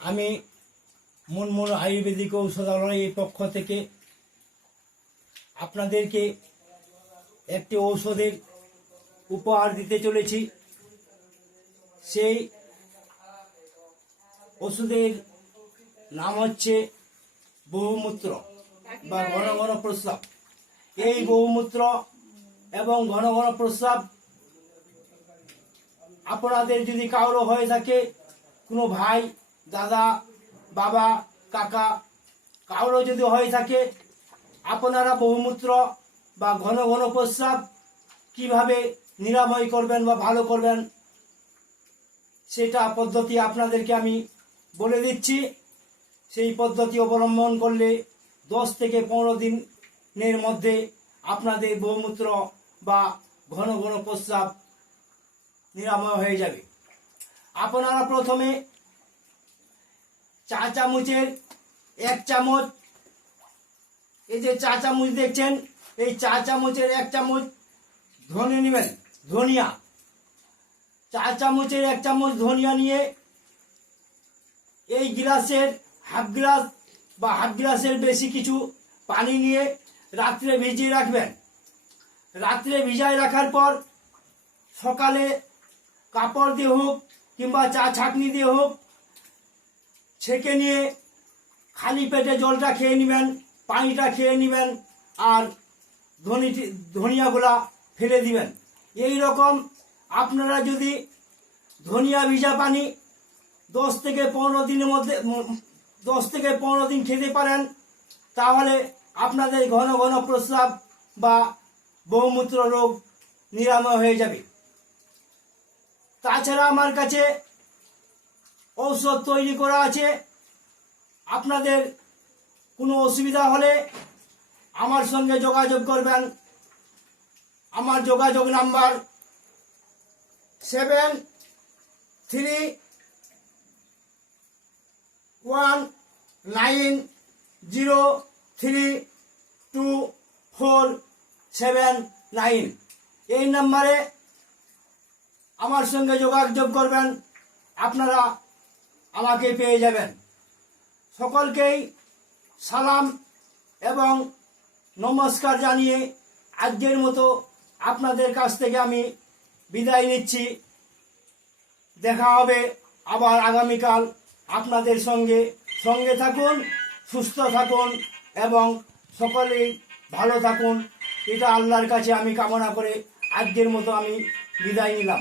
আমি মুনমুন আয়ুর্বেদিক ঔষধালয়ের পক্ষ থেকে আপনাদেরকে একটি ঔষধের উপহার দিতে চলেছি। সেই ওষুধের নাম হচ্ছে বহুমূত্র বা ঘন ঘন প্রস্রাব। এই বহুমূত্র এবং ঘন ঘন প্রস্রাব আপনাদের যদি কারো হয়ে থাকে, কোনো ভাই, দাদা, বাবা, কাকা কারো যদি হয়ে থাকে, আপনারা বহুমূত্র বা ঘন ঘন প্রস্রাব কিভাবে নিরাময় করবেন বা ভালো করবেন সেটা পদ্ধতি আপনাদেরকে আমি বলে দিচ্ছি। সেই পদ্ধতি অবলম্বন করলে 10 থেকে 15 দিনের মধ্যে আপনাদের বহুমূত্র বা ঘন ঘন প্রস্রাব নিরাময় হয়ে যাবে। আপনারা প্রথমে চা চামচের 1 চামচ, এই যে চা চামচ দেখছেন, এই চা চামচের 1 চামচ ধনে নেবেন, ধনিয়া। চা চামচের 1 চামচ ধনিয়া নিয়ে এই গ্লাসের হাফ গ্লাস বা হাফ গ্লাসের বেশি কিছু পানি নিয়ে রাত্রে ভিজিয়ে রাখবেন। রাত্রে ভিজায় রাখার পর সকালে কাপড় দিয়ে হোক কিংবা চা ছাঁকনি দিয়ে হোক ছেঁকে নিয়ে খালি পেটে জলটা খেয়ে নেবেন, পানিটা খেয়ে নেবেন, আর ধনিয়াগুলা ফেলে দিবেন। এই রকম আপনারা যদি ধনিয়া ভিজা পানি 10 থেকে 15 দিনের মধ্যে 10 থেকে 15 দিন খেতে পারেন, তাহলে আপনাদের ঘন ঘন প্রস্রাব বা বহুমূত্র রোগ নিরাময় হয়ে যাবে। তাছাড়া আমার কাছে ঔষধ তৈরি করা আছে। আপনাদের কোনো অসুবিধা হলে আমার সঙ্গে যোগাযোগ করবেন। আমার যোগাযোগ নাম্বার 7319032479। এই নাম্বারে আমার সঙ্গে যোগাযোগ করবেন, আপনারা আমাকে পেয়ে যাবেন। সকলকেই সালাম এবং নমস্কার জানিয়ে আজকের মতো আপনাদের কাছ থেকে আমি বিদায় নিচ্ছি। দেখা হবে আবার আগামীকাল আপনাদের সঙ্গে থাকুন, সুস্থ থাকুন এবং সকলেই ভালো থাকুন। এটা আল্লাহর কাছে আমি কামনা করে আজকের মতো আমি বিদায় নিলাম।